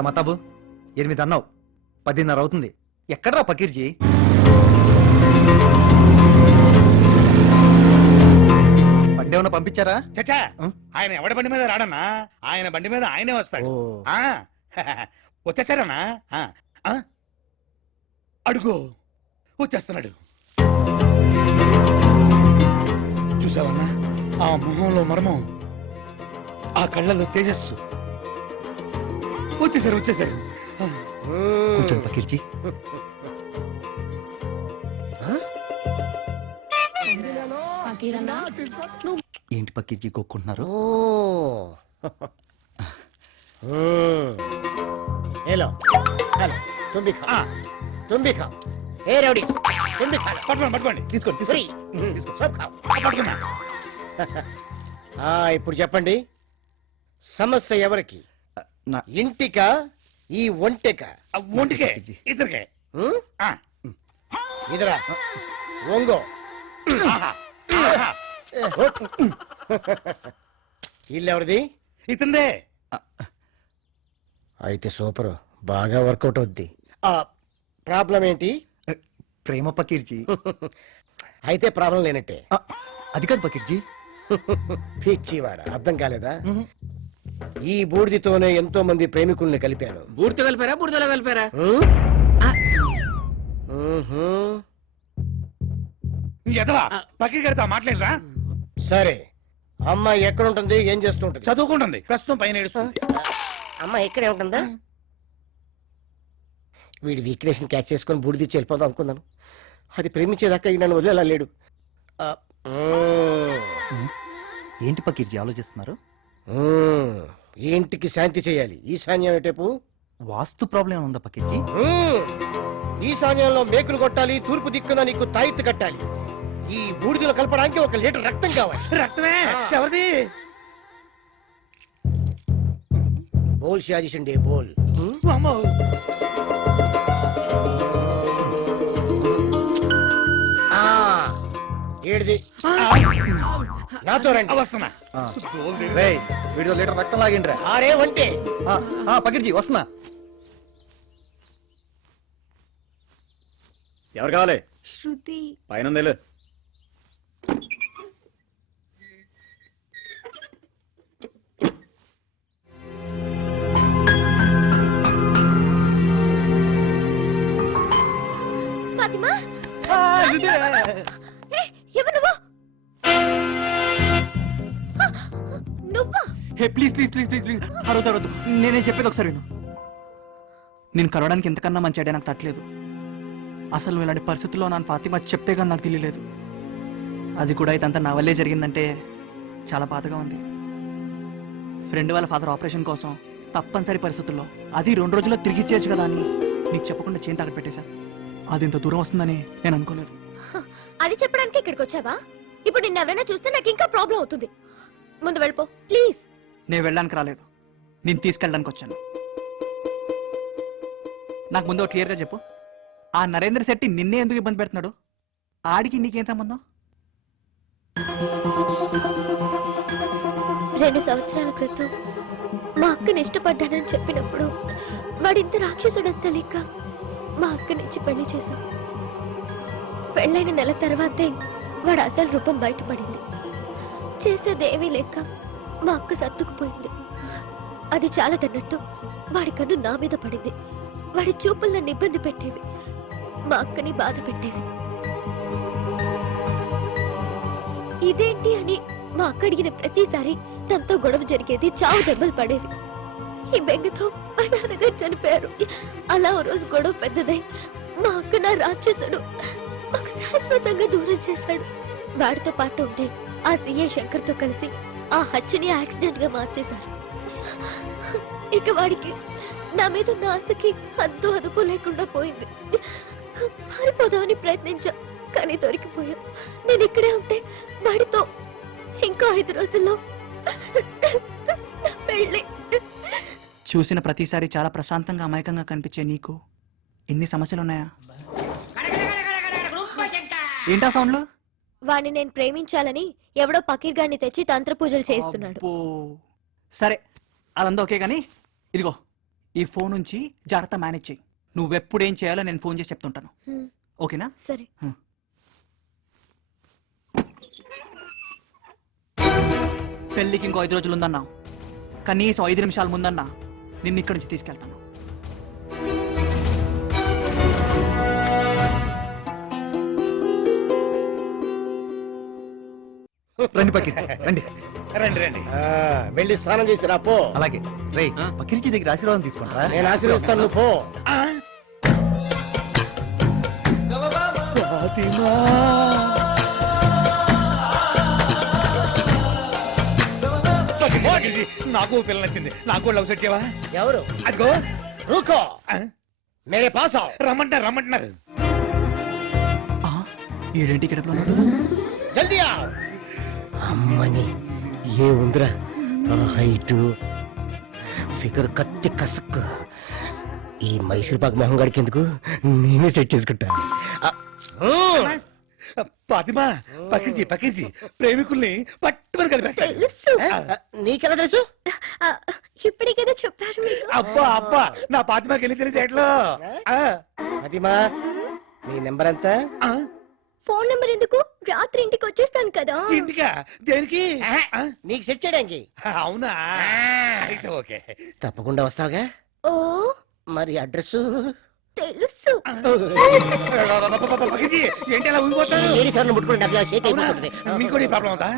ఎరా మతాబు 8 అన్నావు, 10:30 అవుతుంది. ఎక్కడ్రా పకీర్జీ? బండి ఏమన్నా పంపించారా? చచ్చా, ఆయన ఎవడి బండి మీద రాడన్నా, ఆయన బండి మీద ఆయనే వస్తాడు. వచ్చేసారన్నా? అడుగు, వచ్చేస్తున్నాడు. చూసావన్నా, ఆ మొహంలో మర్మం, ఆ కళ్ళల్లో తేజస్సు. వచ్చేసారు. కూర్చోండి పకీర్జీ. ఏంటి పకీర్జీ కొక్కుంటున్నారు? పట్టుకోండి. తీసుకోండి. ఇప్పుడు చెప్పండి, సమస్య ఎవరికి? ఇంటికా ఈ ఒంటెక? ఒంటికే, ఇద్దరికే. ఇదరా ఒంగో. ఇల్లెవరిది? ఇతందే. అయితే సూపర్, బాగా వర్కౌట్ అవుద్ది. ప్రాబ్లం ఏంటి? ప్రేమ పకీర్జీ. అయితే ప్రాబ్లం లేనట్టే. అది కాదు పకీర్జీ. పిచ్చివాడ, అర్థం కాలేదా? ఈ బూడిదితోనే ఎంతో మంది ప్రేమికుల్ని కలిపాను. బూడితో కలిపారా, బూడిదలో కలిపారా? పకీర్ గారితో మాట్లాడరా? సరే, అమ్మాయి ఎక్కడుంటుంది, ఏం చేస్తుంటుంది? చదువుకుంటుంది, ప్రస్తుతం పైన ఏడుస్తుంది. అమ్మాయి ఇక్కడే ఉంటుందా? వీడి వీక్నెస్ క్యాచ్ చేసుకుని బూడిదిచ్చి వెళ్ళిపోదాం అనుకున్నాను. అది ప్రేమించేదాకా నన్ను వదిలేలా లేడు. ఏంటి పకీర్జీ ఆలోచిస్తున్నారు? ఇంటికి శాంతి చేయాలి. ఈశాన్యం ఏటేపు? వాస్తు ప్రాబ్లం ఉందా పకీర్జీ? ఈశాన్యంలో మేకులు కొట్టాలి, తూర్పు దిక్కున నీకు తాయిత్తు కట్టాలి. ఈ బూడిదలో కలపడానికి 1 లీటర్ రక్తం కావాలి. రక్తమే? ఎవరిది? బోల్ షాజిషండి, బోల్. ఏడిది? నాతో రండి. వస్తున్నా. వీడియో లీటర్ రక్తం లాగిండ్రా. ఆరే వంటే. పకీర్జీ వస్తున్నా. ఎవరు కావాలి? శృతి. పైన ఫాతిమా, ఎవరు నువ్వు? నువ్వా? ప్లీజ్ అరవద్దు. నేనేం చెప్పేది ఒకసారి విను. నేను కలవడానికి ఎంతకన్నా మంచి ఐడియా నాకు తట్టలేదు. అసలు నువ్వు ఇలాంటి పరిస్థితుల్లో నన్ను ఫాతిమా చెప్తే కానీ నాకు తెలియలేదు. అది కూడా ఇదంతా నా వల్లే జరిగిందంటే చాలా బాధగా ఉంది. ఫ్రెండ్ వాళ్ళ ఫాదర్ ఆపరేషన్ కోసం తప్పనిసరి పరిస్థితుల్లో, అది 2 రోజుల్లో తిరిగి ఇచ్చేయచ్చు కదా అని నీకు చెప్పకుండా చేయి తాకట్టు పెట్టేశా. అది ఇంత దూరం వస్తుందని నేను అనుకోలేదు. అది చెప్పడానికి ఇక్కడికి వచ్చావా? ఇప్పుడు నిన్న ఎవరైనా చూస్తే నాకు ఇంకా ప్రాబ్లం అవుతుంది. ముందు వెళ్ళిపో ప్లీజ్. నేను వెళ్ళడానికి రాలేదు, నేను తీసుకెళ్ళడానికి వచ్చాను. నాకు ముందు క్లియర్గా చెప్పు, ఆ నరేంద్ర శెట్టి నిన్నే ఎందుకు ఇబ్బంది పెడుతున్నాడు? ఆడికి నీకేం సంబంధం? 2 సంవత్సరాల క్రితం మా అక్కని ఇష్టపడ్డానని చెప్పినప్పుడు వాడింత రాక్షసుడని తెలియక మా అక్కనిచ్చి పెళ్లి చేశాం. పెళ్ళైన నెల తర్వాతే వాడు అసలు రూపం బయటపడింది. చేసేదేమీ లేక మా అక్క సర్దుకుపోయింది. అది చాలా తన్నట్టు వాడి కన్ను నా మీద పడింది. వాడి చూపులు నన్ను ఇబ్బంది పెట్టేవి, మా అక్కని బాధ పెట్టేవి. ఇదేంటి అని మా అక్క అడిగిన ప్రతిసారి తనతో గొడవ జరిగేది, చావు దెబ్బలు పడేవి. ఈ బెంగతో మా నాన్నగారు చనిపోయారు. అలా ఓ రోజు గొడవ పెద్దదై మా అక్క నా రాక్షసుడు మాకు శాశ్వతంగా దూరం చేశాడు. వాడితో పాటు ఉంటే ఆ సిఏ శంకర్తో కలిసి ఆ హత్యని యాక్సిడెంట్ గా మార్చేశారు. ఇక వాడికి నా మీద ఉన్న ఆశకి హద్దు అదుపు లేకుండా పోయింది. పారిపోదామని ప్రయత్నించా, కానీ దొరికిపోయాం. నేను ఇక్కడే ఉంటే వాడితో ఇంకో 5 రోజుల్లో పెళ్ళి. చూసిన ప్రతిసారి చాలా ప్రశాంతంగా అమాయకంగా కనిపించే నీకు ఇన్ని సమస్యలున్నాయా? ఏంటా సౌండ్లు? వాడిని నేను ప్రేమించాలని ఎవడో పకీర్ గారిని తెచ్చి తంత్ర పూజలు చేస్తున్నాడు. సరే, అదంతా ఓకే, కానీ ఇదిగో ఈ ఫోన్ నుంచి జాగ్రత్త మేనేజ్ చేయి. నువ్వెప్పుడేం చేయాలో నేను ఫోన్ చేసి చెప్తుంటాను. హ్మ్, ఓకేనా? సరే. పెళ్ళికి ఇంకో 5 రోజులు ఉందన్నా. కనీసం 5 నిమిషాల ముందన్నా నిన్ను ఇక్కడి నుంచి తీసుకెళ్తాను. రండి పక్కించి రండి. రండి రండి. వెళ్ళి స్నానం చేసి రా పో. అలాగే రే పక్కించి దగ్గర ఆశీర్వాదం తీసుకుంటారా? నేను ఆశీర్వదిస్తాను, నువ్వు పో. ఆ, పక్కించి, నాకు ఓ పిల్ల నచ్చింది. నాకు లవ్ సెట్ చేయవా? ఎవరు? అదిగో. రూకో, ఆ, మేరే పాస్ ఆవ్. రమ్మంటున్నారు. ఏడేంటి ఇక్కడ జల్దీ ఆవ్. అమ్మని ఏ ఉందిరా హైటు ఫిగర్ కత్తి కసక్కు. ఈ మైసూర్ పాక్ మొహం గడికి ఎందుకు, నేనే సెట్ చేసుకుంటా. ఫాతిమా, పక్కించి ప్రేమికుల్ని పట్టుమని కలిపేస్తాడు. తెలుసు. నీకెలా తెలుసు? ఆ, ఇప్పుడే కదా చెప్పారు మీకు. అబ్బా నా ఫాతిమాకి వెళ్ళి తెలియదు. అదిమా, నీ నెంబర్ ఎంత? ఫోన్ నెంబర్ ఎందుకు? రాత్రి ఇంటికి వచ్చేస్తాను కదా. ఇంటికా? దేనికి? ఆ, నీకు సెట్ చేయడానికి. అవునా? అయితే ఓకే. తప్పకుండా వస్తావుగా. ఓ మరి అడ్రస్? తెలుసు. పక్కించి, ఏంటి అలా ఊగిపోతాడు? లేడీ సార్లు ముట్టుకుంటే మీకు కూడా ఈ ప్రాబ్లం ఉందా?